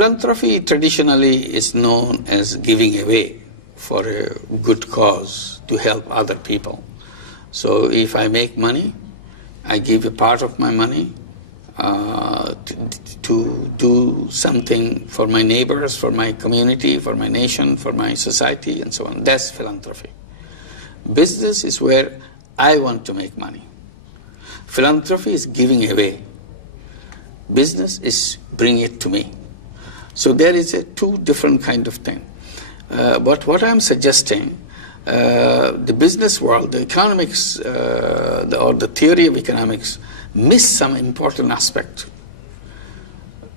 Philanthropy traditionally is known as giving away for a good cause to help other people. So if I make money, I give a part of my money to do something for my neighbors, for my community, for my nation, for my society, and so on. That's philanthropy. Business is where I want to make money. Philanthropy is giving away. Business is bringing it to me. So there is a two different kind of thing. But what I'm suggesting, the business world, the economics, or the theory of economics, miss some important aspect.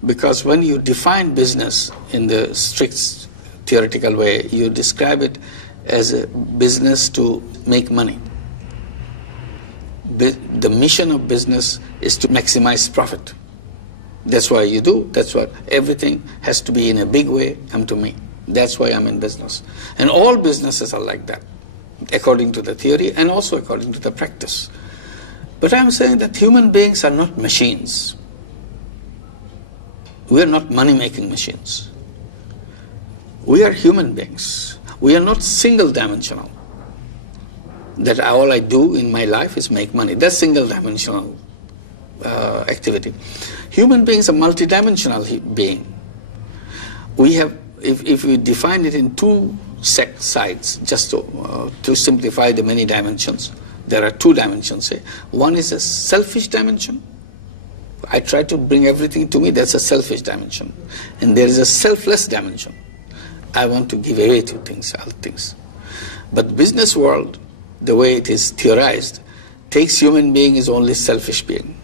Because when you define business in the strict theoretical way, you describe it as a business to make money. The mission of business is to maximize profit. That's why you do. That's why everything has to be in a big way come to me. That's why I'm in business. And all businesses are like that, according to the theory and also according to the practice. But I'm saying that human beings are not machines. We are not money-making machines. We are human beings. We are not single-dimensional. That all I do in my life is make money. That's single-dimensional activity. Human beings are multidimensional being. We have, if we define it in two sides, just to simplify the many dimensions, there are two dimensions. One is a selfish dimension. I try to bring everything to me, that's a selfish dimension. And there is a selfless dimension. I want to give away to things, other things. But the business world, the way it is theorized, takes human being as only selfish being.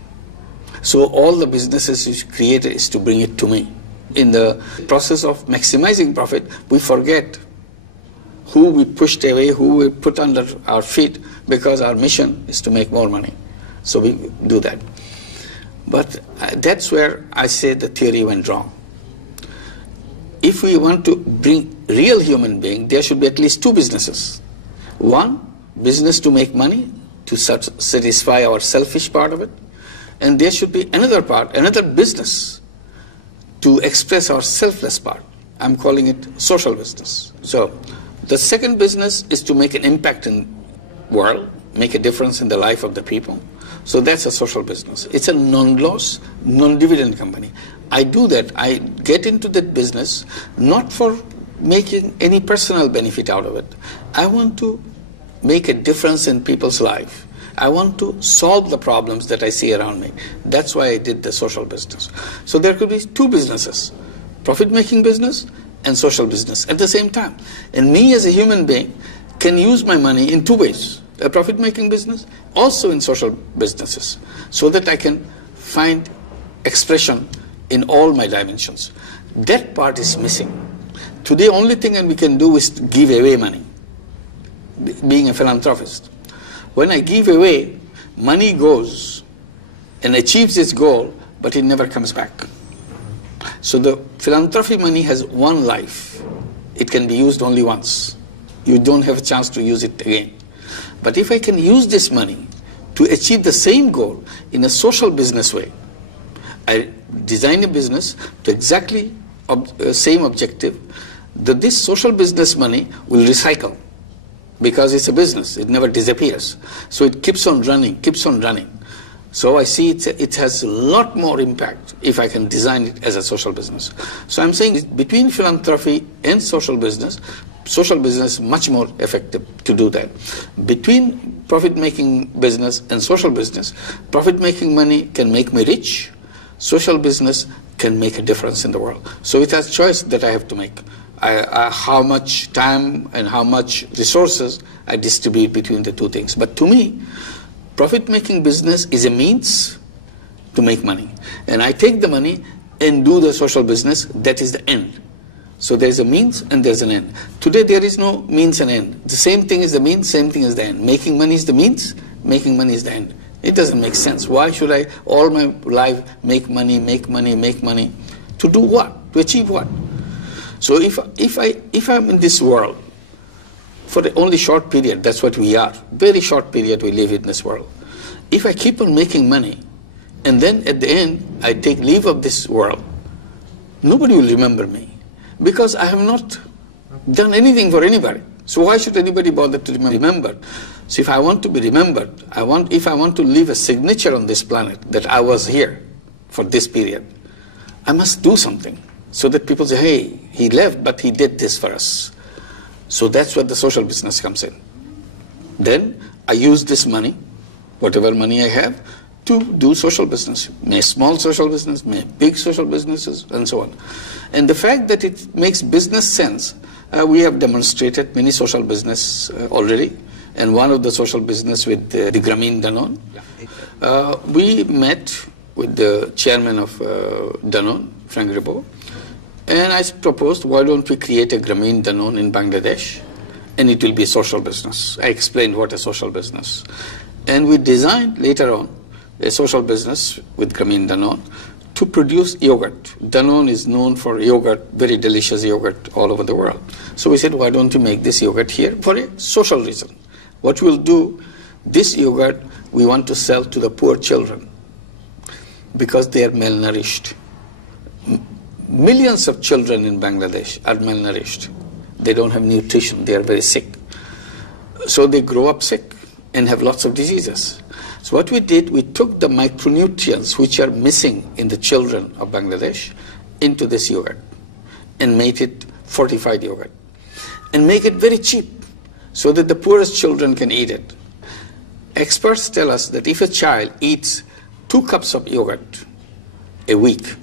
So all the businesses which created is to bring it to me. In the process of maximizing profit, we forget who we pushed away, who we put under our feet, because our mission is to make more money. So we do that. But that's where I say the theory went wrong. If we want to bring real human being, there should be at least two businesses. One, business to make money, to satisfy our selfish part of it. And there should be another part, another business, to express our selfless part. I'm calling it social business. So the second business is to make an impact in the world, make a difference in the life of the people. So that's a social business. It's a non-loss, non-dividend company. I do that. I get into that business not for making any personal benefit out of it. I want to make a difference in people's life. I want to solve the problems that I see around me. That's why I did the social business. So there could be two businesses, profit-making business and social business at the same time. And me as a human being can use my money in two ways, a profit-making business, also in social businesses, so that I can find expression in all my dimensions. That part is missing. Today, only thing we can do is to give away money, being a philanthropist. When I give away, money goes and achieves its goal, but it never comes back. So the philanthropy money has one life. It can be used only once. You don't have a chance to use it again. But if I can use this money to achieve the same goal in a social business way, I design a business to exactly same objective, that this social business money will recycle. Because it's a business, it never disappears. So it keeps on running, keeps on running. So I see it has a lot more impact if I can design it as a social business. So I'm saying between philanthropy and social business is much more effective to do that. Between profit-making business and social business, profit-making money can make me rich, social business can make a difference in the world. So it has choice that I have to make. How much time and how much resources I distribute between the two things. But to me, profit-making business is a means to make money. And I take the money and do the social business, that is the end. So there's a means and there's an end. Today there is no means and end. The same thing is the means, same thing is the end. Making money is the means, making money is the end. It doesn't make sense. Why should I all my life make money, make money, make money? To do what? To achieve what? So if I'm in this world for the only short period, that's what we are, very short period we live in this world. If I keep on making money and then at the end I take leave of this world, Nobody will remember me because I have not done anything for anybody. So why should anybody bother to remember? So if I want to be remembered, if I want to leave a signature on this planet that I was here for this period, I must do something so that people say, hey, he left, but he did this for us. So that's where the social business comes in. Then I use this money, whatever money I have, to do social business. May small social business, may big social businesses, and so on. And the fact that it makes business sense, we have demonstrated many social business already. And one of the social business with the Grameen Danone. We met with the chairman of Danone, Frank Riboud, and I proposed, why don't we create a Grameen Danone in Bangladesh, and it will be a social business. I explained what a social business. And we designed later on a social business with Grameen Danone to produce yogurt. Danone is known for yogurt, very delicious yogurt all over the world. So we said, why don't you make this yogurt here for a social reason? What we'll do, this yogurt we want to sell to the poor children because they are malnourished. Millions of children in Bangladesh are malnourished. They don't have nutrition, they are very sick. So they grow up sick and have lots of diseases. So what we did, we took the micronutrients which are missing in the children of Bangladesh into this yogurt and made it fortified yogurt and make it very cheap so that the poorest children can eat it. Experts tell us that if a child eats 2 cups of yogurt a week,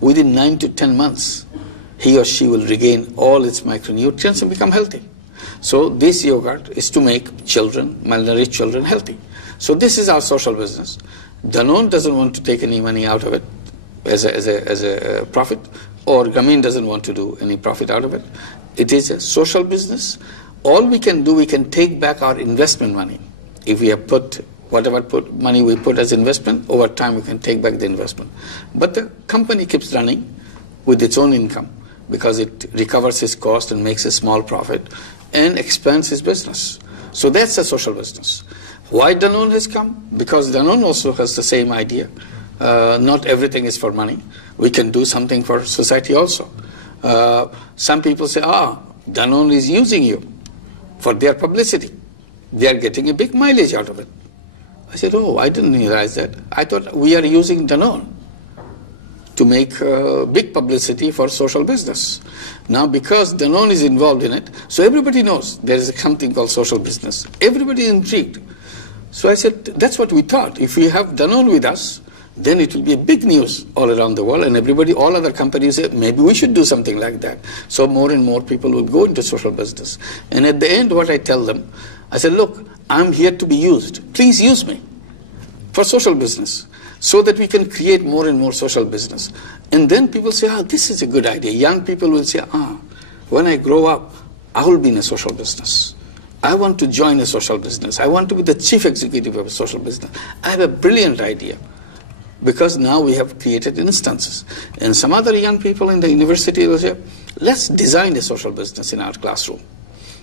within 9 to 10 months, he or she will regain all its micronutrients and become healthy. So this yogurt is to make children, malnourished children, healthy. So this is our social business. Danone doesn't want to take any money out of it as a profit, or Grameen doesn't want to do any profit out of it. It is a social business. All we can do, we can take back our investment money. If we have put whatever money we put as investment, over time we can take back the investment. But the company keeps running with its own income because it recovers its cost and makes a small profit and expands its business. So that's a social business. Why Danone has come? Because Danone also has the same idea. Not everything is for money. We can do something for society also. Some people say, Danone is using you for their publicity. They are getting a big mileage out of it. I said, I didn't realize that. I thought we are using Danone to make big publicity for social business. Now, because Danone is involved in it, so everybody knows there is something called social business. Everybody is intrigued. So I said, that's what we thought. If we have Danone with us, then it will be a big news all around the world, and everybody, all other companies say, maybe we should do something like that. So more and more people will go into social business. And at the end, what I tell them, I said, look, I'm here to be used. Please use me for social business so that we can create more and more social business. And then people say, this is a good idea. Young people will say, when I grow up, I will be in a social business. I want to join a social business. I want to be the chief executive of a social business. I have a brilliant idea. Because now we have created instances. And some other young people in the university will say, let's design a social business in our classroom,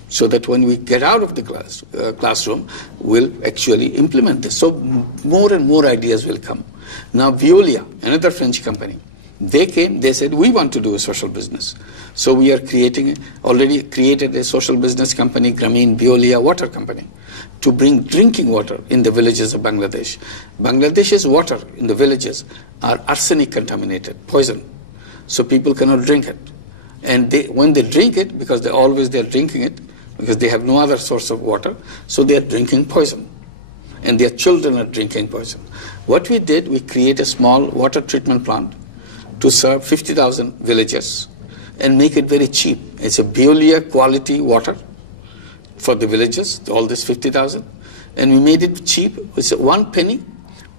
so that when we get out of the classroom, we'll actually implement this. So more and more ideas will come. Now Veolia, another French company, they came, they said, we want to do a social business. So we are already created a social business company, Grameen Veolia Water Company, to bring drinking water in the villages of Bangladesh. Bangladesh's water in the villages are arsenic contaminated, poison. So people cannot drink it. And when they drink it, because they're drinking it, because they have no other source of water, so they are drinking poison. And their children are drinking poison. What we did, we create a small water treatment plant to serve 50,000 villages and make it very cheap. It's a Veolia quality water for the villages, all this 50,000. And we made it cheap. It's 1 penny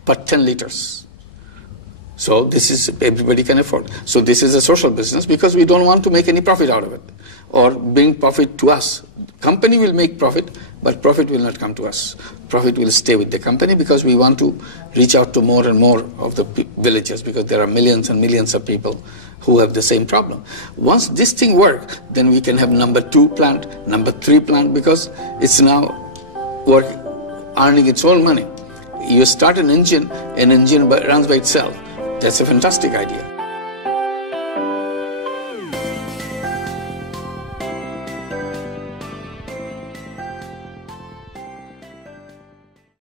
per 10 liters. So this is, everybody can afford. So this is a social business because we don't want to make any profit out of it or bring profit to us. Company will make profit, but profit will not come to us. Profit will stay with the company because we want to reach out to more and more of the villages because there are millions and millions of people who have the same problem. Once this thing works, then we can have number 2 plant, number 3 plant, because it's now earning its own money. You start an engine runs by itself. That's a fantastic idea.